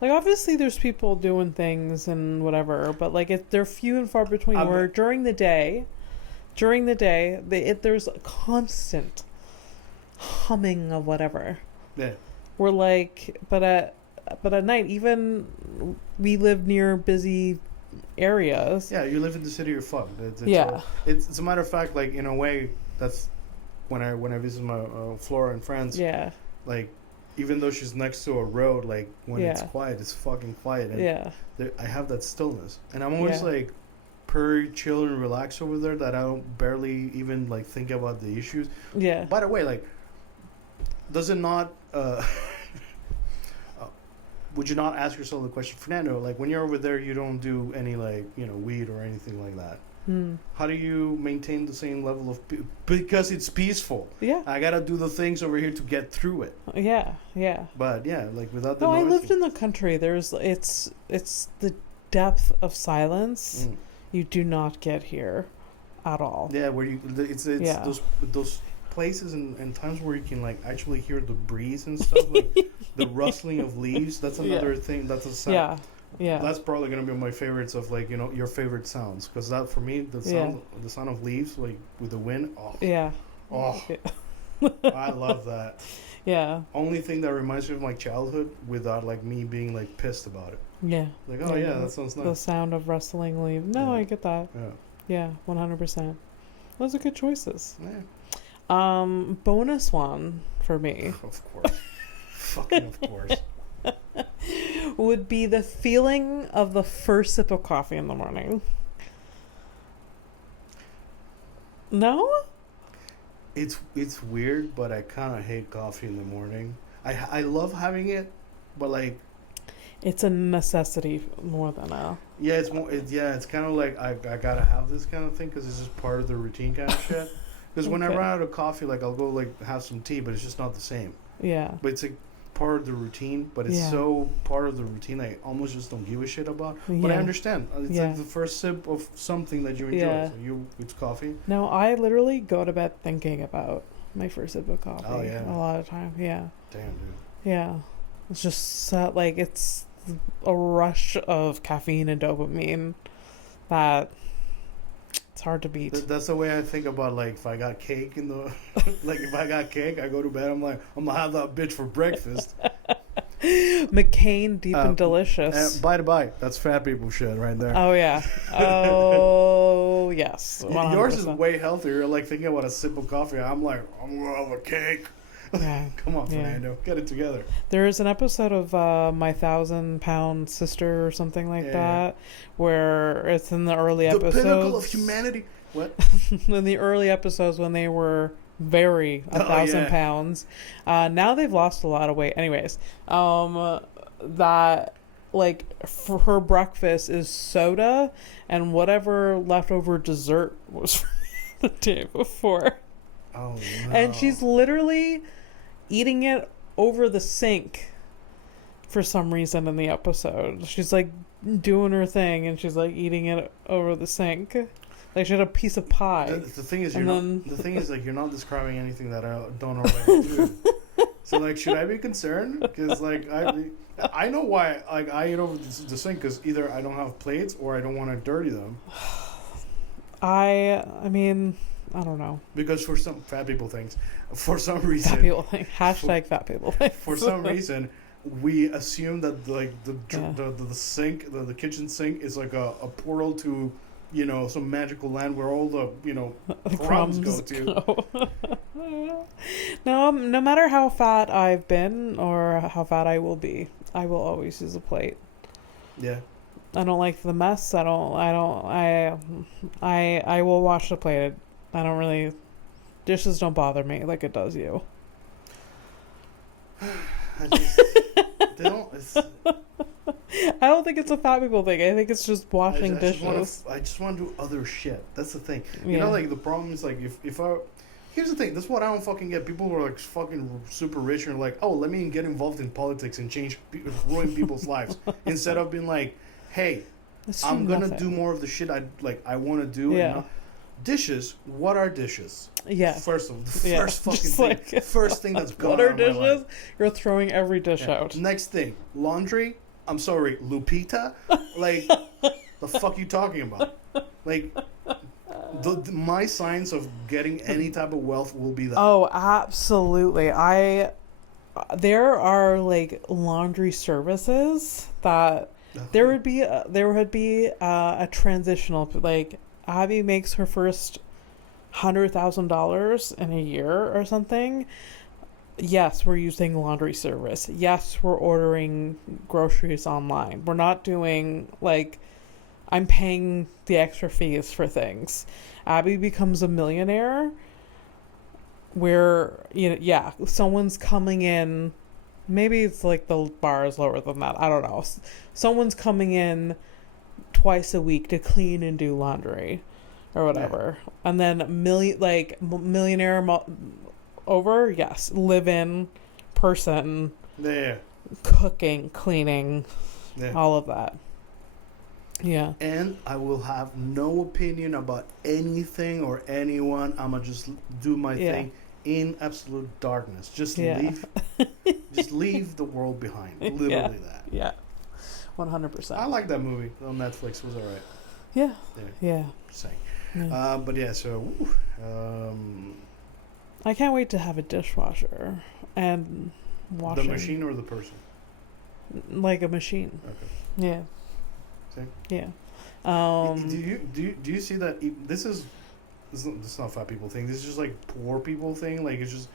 Like obviously there's people doing things and whatever, but like they're few and far between. Where during the day, there's a constant humming of whatever. Yeah. We're like, but at night, even we live near busy areas. Yeah, you live in the city, you're fucked. It's a matter of fact, like in a way, that's when I visit my Flora and friends. Yeah. Like, even though she's next to a road, like when it's quiet, it's fucking quiet. And I have that stillness, and I'm always like pretty chill and relaxed over there. That I don't barely even like think about the issues. Yeah. By the way, like, does it not? Would you not ask yourself the question, Fernando? Like when you're over there, you don't do any like weed or anything like that. How do you maintain the same level of because it's peaceful? Yeah, I gotta do the things over here to get through it. Yeah. But yeah, like without the noise. I lived in the country. It's the depth of silence you do not get here at all. Yeah, where it's those places and times where you can like actually hear the breeze and stuff, like the rustling of leaves. That's another thing. That's a sound. Yeah. That's probably gonna be my favorites of like your favorite sounds, because that for me the sound of leaves like with the wind. Oh. Yeah. Oh. Yeah. I love that. Yeah. Only thing that reminds me of my childhood without like me being like pissed about it. Yeah. Like that sounds nice. The sound of rustling leaves. No, I get that. Yeah. 100%. Those are good choices. Yeah. Bonus one for me. Of course. Fucking of course. Would be the feeling of the first sip of coffee in the morning. No? It's weird, but I kind of hate coffee in the morning. I love having it, but like it's a necessity more than a it's kind of like I gotta have this kind of thing because it's just part of the routine kind of shit. Because when I run out of coffee, like I'll go like have some tea, but it's just not the same. Yeah. But it's like part of the routine, but it's so part of the routine I almost just don't give a shit about. But I understand. It's like the first sip of something that you enjoy. Yeah. So it's coffee. No, I literally go to bed thinking about my first sip of coffee. Oh yeah. A lot of time. Yeah. Damn, dude. Yeah. It's just like it's a rush of caffeine and dopamine that it's hard to beat. That's the way I think about like if I got cake in the like if I got cake, I go to bed. I'm like I'm gonna have that bitch for breakfast. McCain Deep and Delicious. By the by, that's fat people shit right there. Oh yeah. Oh yes. 100%. Yours is way healthier. You're like thinking about a sip of coffee. I'm like I'm gonna have a cake. Yeah. Come on, Fernando. Get it together. There is an episode of My 1,000-Pound Sister or something like that, where it's in the early episodes. The pinnacle of humanity. What? In the early episodes when they were very 1,000 pounds. Now they've lost a lot of weight. Anyways, that like for her breakfast is soda and whatever leftover dessert was from the day before. Oh no. And she's literally eating it over the sink for some reason in the episode. She's like doing her thing and she's like eating it over the sink. Like she had a piece of pie. The thing is, like you're not describing anything that I don't already do. So like, should I be concerned? Because like I know why like I eat over the sink because either I don't have plates or I don't want to dirty them. I mean. I don't know. Because for some reason. Fat people think. Hashtag fat people think. For some reason, we assume that like Yeah. the sink, the kitchen sink is like a portal to, some magical land where all the, crumbs go to. No, no matter how fat I've been or how fat I will be, I will always use a plate. Yeah. I don't like the mess. I will wash the plate. I don't really, dishes don't bother me like it does you. They don't. I don't think it's a fat people thing. I think it's just washing dishes. I just want to do other shit. That's the thing. Yeah. Like the problem is like if I. Here's the thing. That's what I don't fucking get. People who are like fucking super rich and are like, oh, let me get involved in politics and ruin people's lives, instead of being like, hey, I'm gonna do more of the shit I want to do. Yeah. And dishes. What are dishes? Yeah. First fucking Just thing. like, First thing that's going what on are in my life. dishes? You're throwing every dish out. Next thing, laundry. I'm sorry, Lupita. Like, the fuck you talking about? Like, my signs of getting any type of wealth will be that. Oh, absolutely. There are like laundry services that there would be a transitional, like Abby makes her first $100,000 in a year or something. Yes, we're using laundry service. Yes, we're ordering groceries online. We're not doing like, I'm paying the extra fees for things. Abby becomes a millionaire where, someone's coming in. Maybe it's like the bar is lower than that. I don't know. Someone's coming in twice a week to clean and do laundry or whatever. Yeah. And then millionaire over, yes, live-in person, cooking, cleaning, all of that. Yeah. And I will have no opinion about anything or anyone. I'm gonna just do my thing in absolute darkness. Just leave the world behind. Literally that. Yeah. 100%. I like that movie on Netflix. It was all right. Yeah. Just saying. Yeah. But yeah, so I can't wait to have a dishwasher and washing. The machine or the person? Like a machine. Okay. Yeah. See? Yeah. Do you see that? This is not fat people thing. This is just like poor people thing. Like, it's just,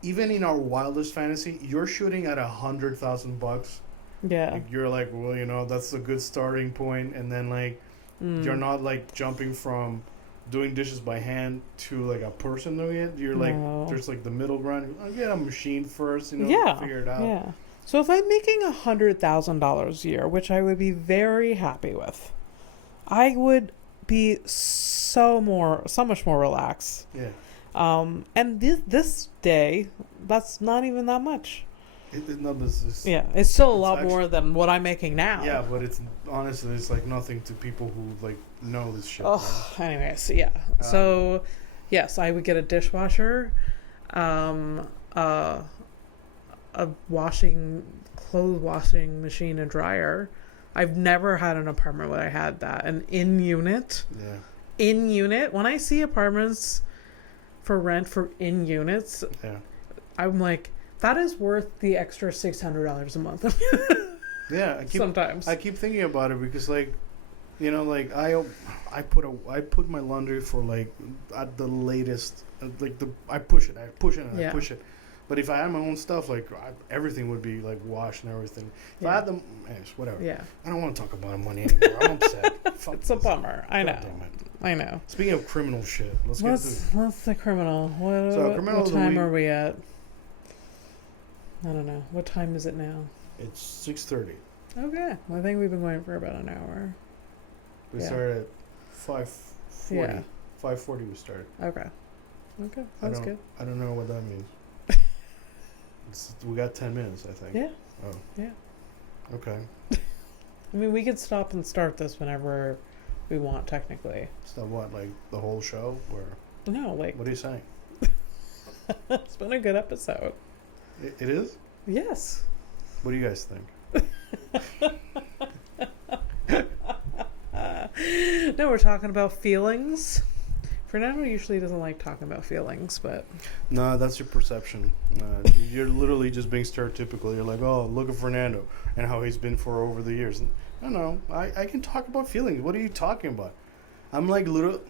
even in our wildest fantasy, you're shooting at $100,000. Yeah. Like, you're like, well, that's a good starting point, and then like you're not like jumping from doing dishes by hand to like a person doing it. You're like, there's like the middle ground. I'll get a machine first, figure it out. Yeah. So if I'm making $100,000 a year, which I would be very happy with, I would be so much more relaxed. Yeah. And this day, that's not even that much. It's still a lot more than what I'm making now. Yeah, but it's honestly, it's like nothing to people who like know this shit. Oh, right? Anyways, yeah. So, yes, I would get a dishwasher, a clothes washing machine and dryer. I've never had an apartment where I had that. An in-unit. Yeah. In-unit. When I see apartments for rent for in-units, I'm like, that is worth the extra $600 a month. Yeah, sometimes I keep thinking about it because, like, like I put my laundry for like at the latest, I push it, and I push it. But if I had my own stuff, like everything would be like washed and everything. If I had them, whatever. Yeah. I don't want to talk about money anymore. I'm upset. It's a bummer. I know. I know. Speaking of criminal shit, what's the criminal? What time are we at? I don't know. What time is it now? It's 6:30. Okay. Well, I think we've been going for about an hour. We started at 5:40. Yeah. 5:40 we started. Okay. That's good. I don't know what that means. We got 10 minutes, I think. Yeah. Oh. Yeah. Okay. I mean, we could stop and start this whenever we want, technically. So what, like the whole show? Or no, like... What are you saying? It's been a good episode. It is? Yes. What do you guys think? No, we're talking about feelings. Fernando usually doesn't like talking about feelings, but No, that's your perception. You're literally just being stereotypical. You're like, oh, look at Fernando and how he's been for over the years. No, I can talk about feelings. What are you talking about? I'm like little.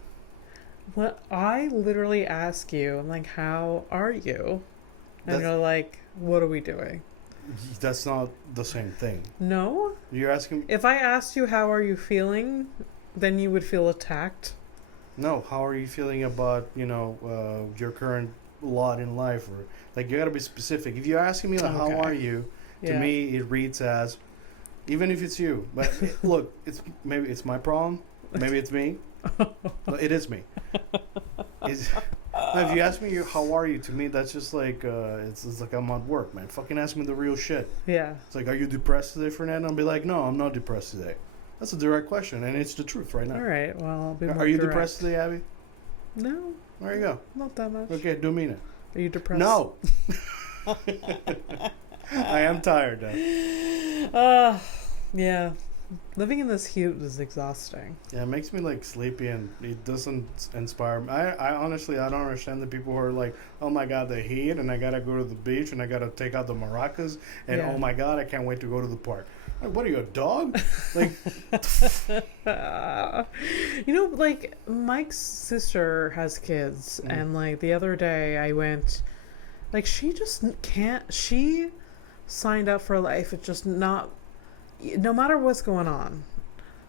what I literally ask you, I'm like, how are you? And That's- you're like, what are we doing? That's not the same thing. No? You're asking. If I asked you how are you feeling, then you would feel attacked. No, how are you feeling about your current lot in life, or like you gotta be specific. If you're asking me like, how Okay. are you, to Yeah. me it reads as, even if it's you. But look, maybe it's my problem. Maybe it's me. No, it is me. If you ask me how are you, to me that's just like it's like I'm at work, man. Fucking ask me the real shit. Yeah. It's like, are you depressed today, Fernando? I'll be like, no, I'm not depressed today. That's a direct question, and it's the truth right now. All right. Well, I'll be more Are you direct. depressed today, Abby? No, There you go. not that much. Okay, do mean it. Are you depressed? No. I am tired though. Yeah. Living in this heat is exhausting. Yeah, it makes me like sleepy, and it doesn't inspire me. I honestly, I don't understand the people who are like, oh my god, the heat, and I gotta go to the beach, and I gotta take out the maracas, and Yeah. oh my god, I can't wait to go to the park. Like, what are you, a dog? Like, Like Mike's sister has kids, and like the other day I went, like she just can't. She signed up for life. It's just not. No matter what's going on,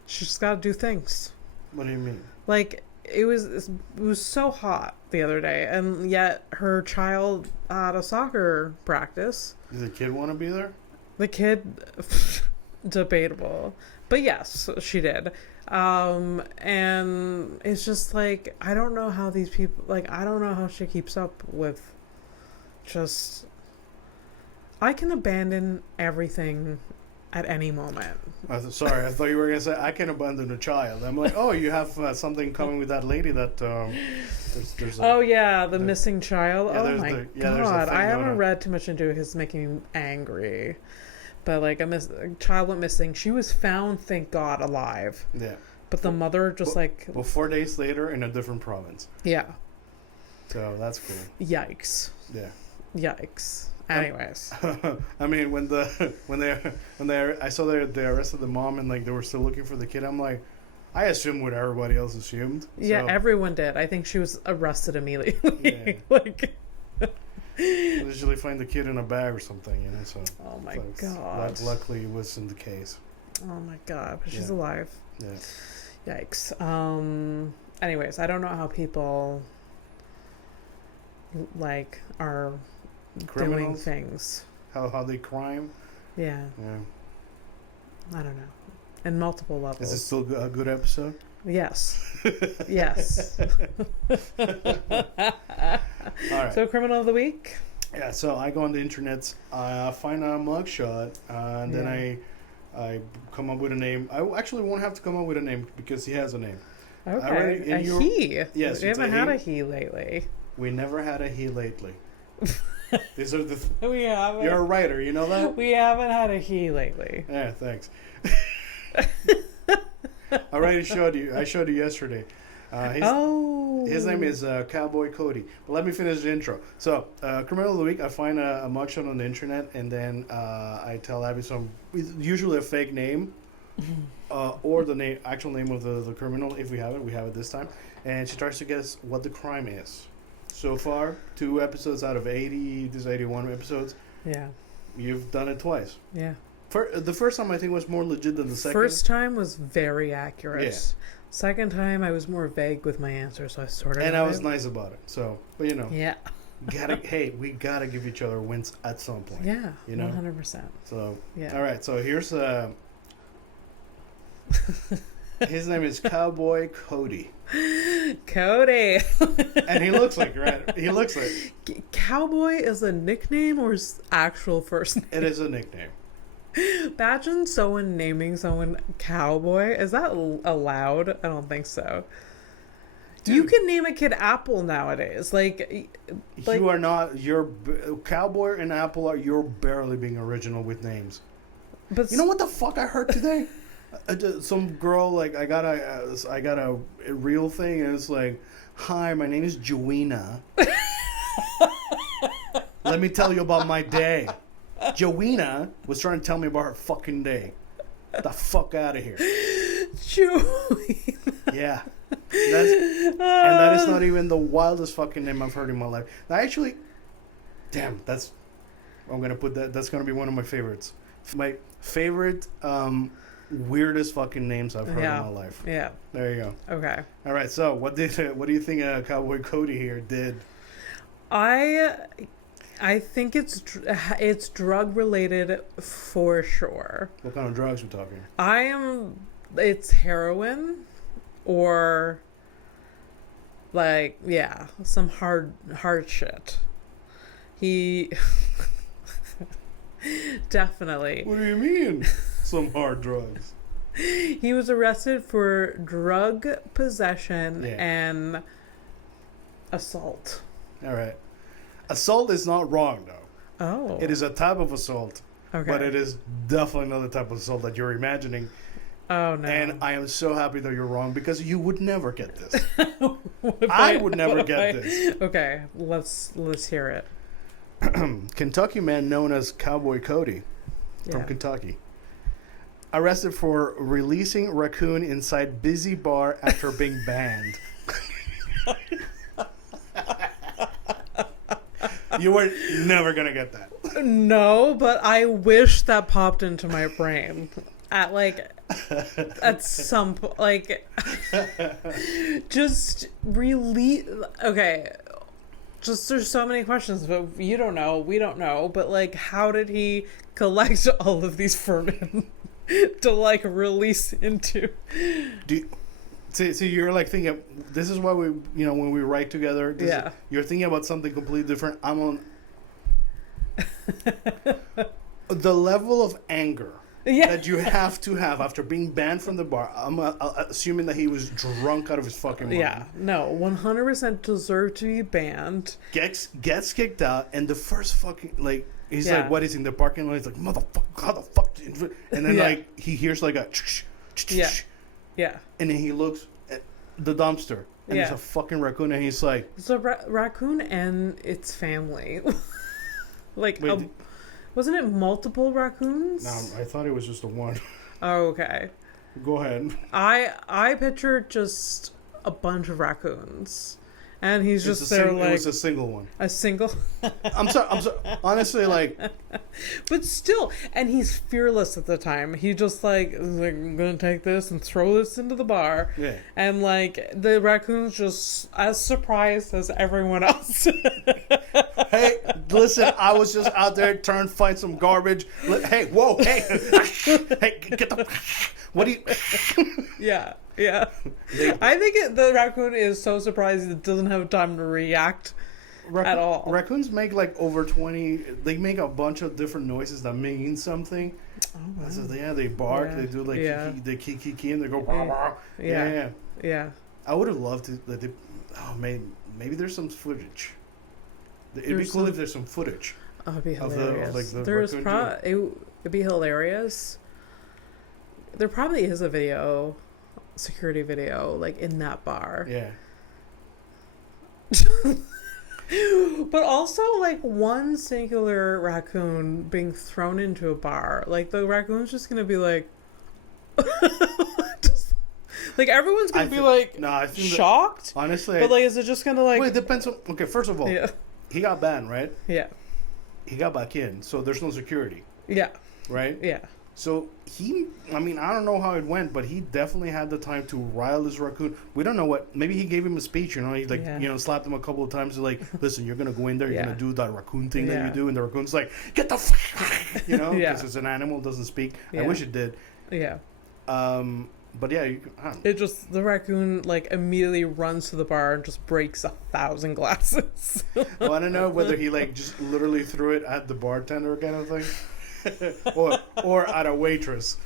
she's just got to do things. what do you mean? Like it was so hot the other day, and yet her child had a soccer practice. Does the kid want to be there? The kid, debatable, but yes, she did. And it's just like I don't know how these people, like I don't know how she keeps up with just. I can abandon everything at any moment. Sorry, I thought you were gonna say I can abandon a child. I'm like, oh, you have something coming with that lady that there's a, Oh yeah, the missing child. Yeah, Oh there's my there's a god, thing I going haven't on. read too much into it. It's making me angry. But like a child went missing. She was found, thank God, alive. Yeah. But the mother just like Well, 4 days later in a different province. yeah. So that's cool. Yikes. Yeah. Yikes. Anyways. I mean, when I saw they arrested the mom and like they were still looking for the kid, I'm like, I assumed what everybody else assumed. Yeah, So, everyone did. I think she was arrested immediately. Yeah. Like they usually find the kid in a bag or something, So. oh my so it's- god. Luckily, it wasn't the case. Oh my god, but she's Yeah. alive. Yeah. Yikes. Anyways, I don't know how people like are doing Criminals? things. How they crime? Yeah, Yeah. I don't know. In multiple levels. Is it still a good episode? Yes. Yes. All right. So, criminal of the week? Yeah, so I go on the internet, I find a mugshot, and then I come up with a name. I actually won't have to come up with a name because he has a name. Okay. already- A and you're- he. Yes, We it's a haven't had he. a he lately. We never had a he lately. These are the. We haven't. You're a writer, you know that? We haven't had a he lately. Yeah, thanks. I already showed you. I showed you yesterday. His name is Cowboy Cody. But let me finish the intro. So, criminal of the week. I find a mugshot on the internet, and then I tell Abby usually a fake name, or the actual name of the criminal. If we have it this time, and she tries to guess what the crime is. So far, 2 episodes out of 80, this 81 episodes. Yeah. You've done it twice. Yeah. The first time I think was more legit than the second. First time was very accurate. Yeah. Second time I was more vague with my answer, so I sort of. And I was nice about it. So, but Yeah. we gotta give each other wins at some point. Yeah. You know? 100%. So, Yeah. all right. So here's his name is Cowboy Cody, Cody. and he looks like He looks like Cowboy is a nickname or actual first name? it is a nickname. Imagine someone naming someone Cowboy. Is that allowed? I don't think so. Dude. You can name a kid Apple nowadays. Like You are not. Cowboy and Apple are. You're barely being original with names. but You know what the fuck I heard today? Some girl like I got a real thing, and it's like, "Hi, my name is Joanna. Let me tell you about my day." Joanna was trying to tell me about her fucking day. Get the fuck out of here. Joey. Yeah. And that is not even the wildest fucking name I've heard in my life. Now, actually, damn, I'm gonna put that. That's gonna be one of my favorites. My favorite, weirdest fucking names I've heard in my life. Yeah. There you go. Okay. All right. So, what do you think Cowboy Cody here did? I think it's drug related for sure. What kind of drugs we talking? It's heroin, or like, yeah, some hard shit. He definitely. What do you mean? Some hard drugs. He was arrested for drug possession and assault. All right. Assault is not wrong, though. Oh. It is a type of assault. Okay. But it is definitely another type of assault that you're imagining. Oh, no. And I am so happy that you're wrong, because you would never get this. I would never get this. Okay, let's hear it. Kentucky man known as Cowboy Cody from Kentucky, arrested for releasing raccoon inside busy bar after being banned. You were never gonna get that. No, but I wish that popped into my brain at some point. Like, just really. Okay, just there's so many questions, but you don't know, we don't know. But like, how did he collect all of these vermin to like release into? See, you're like thinking, this is why we, when we write together, you're thinking about something completely different. I'm on the level of anger that you have to have after being banned from the bar. I'm assuming that he was drunk out of his fucking mind. Yeah, no, 100% deserved to be banned. Gets kicked out, and the first fucking, like, he's like, what is in the parking lot? He's like, motherfucker, how the fuck? And then, like, he hears, like, a... Yeah. And then he looks at the dumpster, and there's a fucking raccoon, and he's like... It's a raccoon and its family. Like, wasn't it multiple raccoons? No, I thought it was just the one. Oh, okay. Go ahead. I pictured just a bunch of raccoons. And he's just there like... It was a single one. A single? I'm sorry. Honestly, like... But still, and he's fearless at the time. He just like, I'm going to take this and throw this into the bar. Yeah. And like, the raccoon's just as surprised as everyone else. Hey, listen, I was just out there trying to find some garbage. Hey, whoa, hey. Hey, get the... What do you... Yeah. I think the raccoon is so surprised it doesn't have time to react at all. Raccoons make like over 20... They make a bunch of different noises that mean something. Oh, wow. So they bark. Yeah. They do like they kiki, and they go... Wah, wah. Yeah. I would have loved to... maybe there's some footage. It'd be cool if there's some footage. Oh, it'd be hilarious. It'd be hilarious. There probably is a video, security video, like in that bar. Yeah. But also, like, one singular raccoon being thrown into a bar, like the raccoon's just gonna be like, like everyone's gonna be shocked. Honestly, but like, is it just gonna like? Wait, it depends on. Okay, first of all, he got banned, right? Yeah. He got back in, so there's no security. Yeah. Right? Yeah. So I don't know how it went, but he definitely had the time to rile this raccoon. We don't know what, maybe he gave him a speech, he like, slapped him a couple of times, like, listen, you're going to go in there, you're going to do that raccoon thing that you do, and the raccoon's like, get the fuck, because it's an animal, it doesn't speak. I wish it did. Yeah. But yeah, the raccoon like immediately runs to the bar and just breaks 1,000 glasses. I want to know whether he like just literally threw it at the bartender kind of thing. or at a waitress.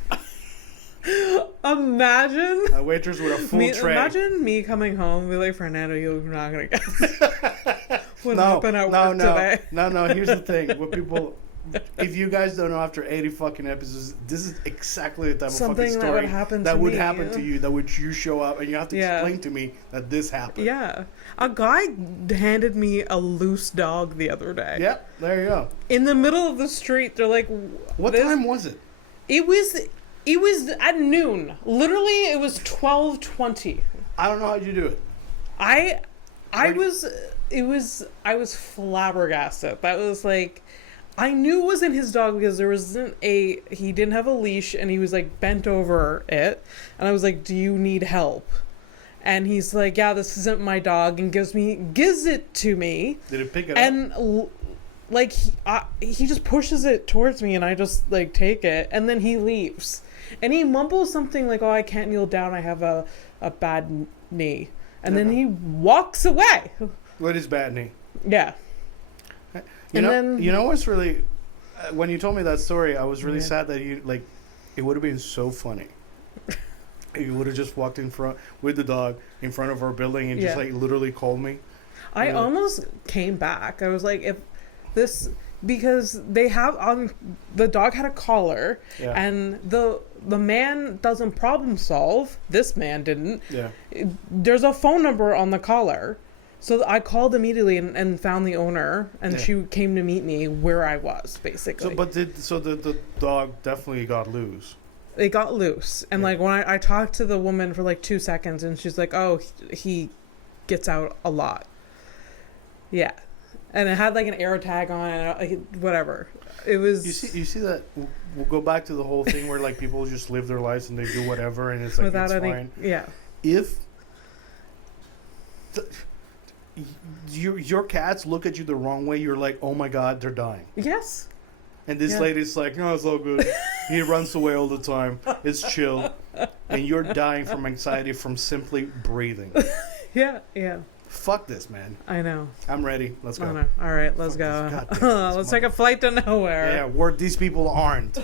Imagine a waitress with a full tray. Imagine me coming home and be like, Fernando, you're not gonna get what happened at work today. No. Here's the thing: what if you guys don't know, after 80 fucking episodes, this is exactly the type of Something fucking that story would happen that to would me. happen to you. That would you show up and you have to Yeah. explain to me that this happened. Yeah. A guy handed me a loose dog the other day. Yep. There you go. In the middle of the street, they're like, What this- time was it? It was at noon. Literally, it was 12:20. I don't know how you do it. I Right. was flabbergasted. That was like, I knew it wasn't his dog because he didn't have a leash and he was like bent over it. And I was like, do you need help? And he's like, yeah, this isn't my dog, and gives it to me. Did it pick it up? And like he just pushes it towards me, and I just like take it, and then he leaves. And he mumbles something like, oh, I can't kneel down, I have a bad knee. And then he walks away. What is bad knee? Yeah. You And know, then- you know what's really, when you told me that story, I was really Yeah. sad that it would have been so funny. If you would have just walked in front with the dog in front of our building and just Yeah. like literally called me. I Yeah. almost came back. I was like, because they have the dog had a collar, Yeah. and the man doesn't problem solve. This man didn't. Yeah. There's a phone number on the collar. So I called immediately and found the owner, and Yeah. she came to meet me where I was, basically. So the dog definitely got loose. It got loose. And Yeah. like when I talked to the woman for like 2 seconds, and she's like, oh, he gets out a lot. Yeah. And it had like an air tag on it, like, whatever. It was You see that we'll go back to the whole thing where like people just live their lives and they do whatever and it's like without it's any, fine. yeah. If your cats look at you the wrong way, you're like, oh my god, they're dying. Yes. And this Yeah. lady's like, no, it's all good. He runs away all the time. It's chill. And you're dying from anxiety from simply breathing. Yeah, yeah. Fuck this, man. I know. I'm ready. Let's I go. know. All right, let's Fuck go. this goddamn Let's take a flight to nowhere. Yeah, where these people aren't.